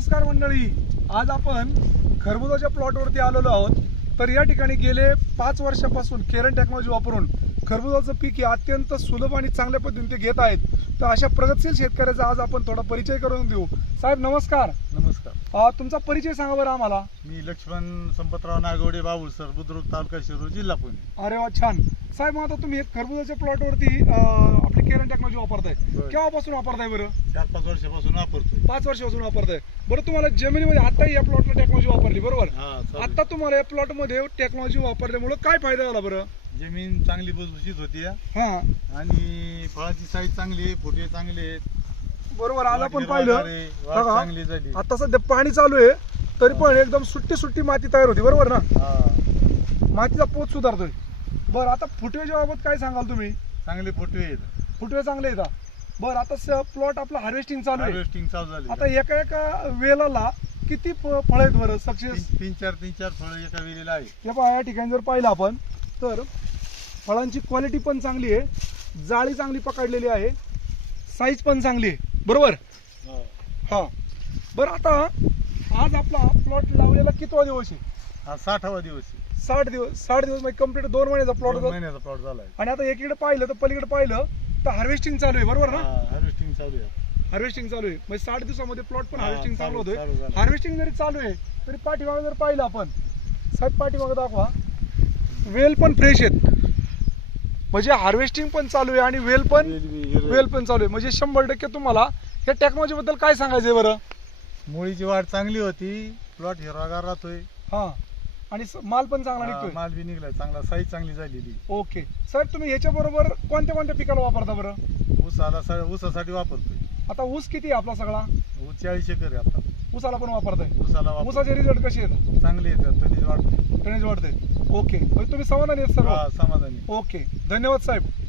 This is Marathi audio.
नमस्कार मंडळी. आज आपण खरबुजाच्या प्लॉटवरती आलेलो आहोत. तर या ठिकाणी गेले पाच वर्षापासून केरन टेक्नॉलॉजी वापरून खरबुजाचं पीक हे अत्यंत सुलभ आणि चांगल्या पद्धतीने ते घेत आहेत. तर अशा प्रगतशील शेतकऱ्याचा आज आपण थोडा परिचय करून देऊ. साहेब नमस्कार. नमस्कार. अं, तुमचा परिचय सांगा बरं आम्हाला. मी लक्ष्मण संपतराव नागवडे बाबुळसर बुद्रुक तालुका शिरूर जिल्हा पुणे. अरे वा छान. साहेब मग आता तुम्ही एक खरबुजाच्या प्लॉटवरती आपली केरन टेक्नॉलॉजी वापरताय. केव्हापासून वापरताय बरं? चार पाच वर्षापासून वापरतोय. पाच वर्षापासून वापरताय. बरं तुम्हाला जमिनीमध्ये आताही या प्लॉटला टेक्नॉलॉजी वापरली बरोबर? हा. आता तुम्हाला या प्लॉटमध्ये टेक्नॉलॉजी वापरल्यामुळे काय फायदा झाला बरं? जमीन चांगली भुसभुशीत होती हा. आणि फळाची साईज चांगली आहे फुटे चांगले आहेत. बरोबर आज आपण हिरवागार पाहिलं आता सध्या पाणी चालू आहे तरी पण एकदम सुट्टी सुट्टी माती तयार होती बरोबर ना? हा. मातीचा पोत सुधारतोय. बरं आता फुटवेच्या बाबत काय सांगाल तुम्ही? चांगले फुटवे आहेत. फुटवे चांगले येतात बरं आता प्लॉट आपलं हार्वेस्टिंग चालू आहे. हार्वेस्टिंग चालू झाली आता एका एका वेलाला किती फळ आहेत बरं? सक्सेस तीन चार तीन चार फळं एका वेळेला आहे. हे पहा या ठिकाणी जर पाहिलं आपण तर फळांची क्वालिटी पण चांगली आहे. जाळी चांगली पकडलेली आहे. साईज पण चांगली आहे. बरोबर? हा. बरं आता आज आपला प्लॉट लावलेला कितवा दिवस आहे? हा साठावा दिवस आहे. साठ दिवस साठ दिवस म्हणजे कंप्लीट दोन महिन्याचा प्लॉट महिन्याचा प्लॉट झालाय. आणि आता एकीकडे पाहिलं तर पलीकडे पाहिलं तर हार्वेस्टिंग चालू आहे बरोबर ना? हार्वेस्टिंग चालू आहे. हार्वेस्टिंग चालू आहे. म्हणजे साठ दिवसामध्ये प्लॉट पण हार्वेस्टिंग चालू होतोय. हार्वेस्टिंग जरी चालू आहे तरी पाठीमागे जर पाहिलं आपण साहेब पाठीमागे दाखवा. वेल पण फ्रेश आहेत. म्हणजे हार्वेस्टिंग पण चालू आहे आणि वेल पण. वेल पण चालू आहे. म्हणजे शंभर टक्के तुम्हाला या टेक्नॉलॉजी बद्दल काय सांगायचंय बरं? मुळीची वाढ चांगली होती. प्लॉट हिरवागार राहतोय. हा. आणि स- माल पण चांगला हा, निघतोय. माल बी निघलाय. चांगला साईज चांगली झालेली. ओके सर तुम्ही याच्या बरोबर कोणत्या कोणत्या पिकाला वापरता बरं? ऊसाला सा- ऊसासाठी वापरतोय. आता ऊस किती आहे आपला सगळा? ऊस चाळीस एकर आहे आता. ऊसाला पण वापरताय. ऊसाला वापर ऊसाचे रिझल्ट कसे आहेत? चांगले येतात तणीच वाढते. टनेज वाढते. ओके म्हणजे तुम्ही समाधानी आहेत सर्व हा समाधानी. ओके धन्यवाद साहेब.